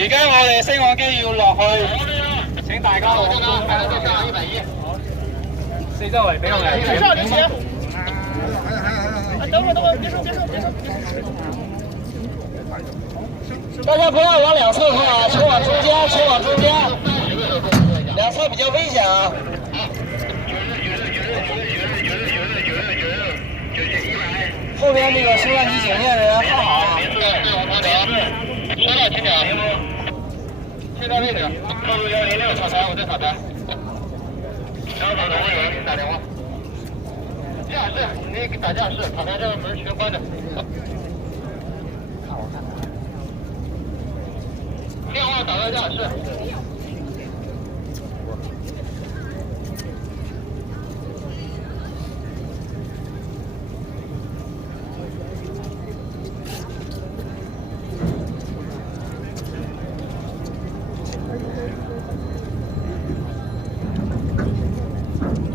而家我哋升降機要落去，請大家落去。四周圍俾我哋。李少，李姐。等会儿，别说。大家不要往两侧靠啊，请往中间，两侧比较危险啊。后边那个升降机警戒人员看好啊。收到，请讲。现在位置，客户106塔台，我在塔台。然后等会有人给你打电话。驾驶，你打驾驶，塔台这个门全关着。电话打到驾驶。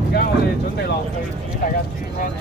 而家我哋準備落去，請大家注意安全。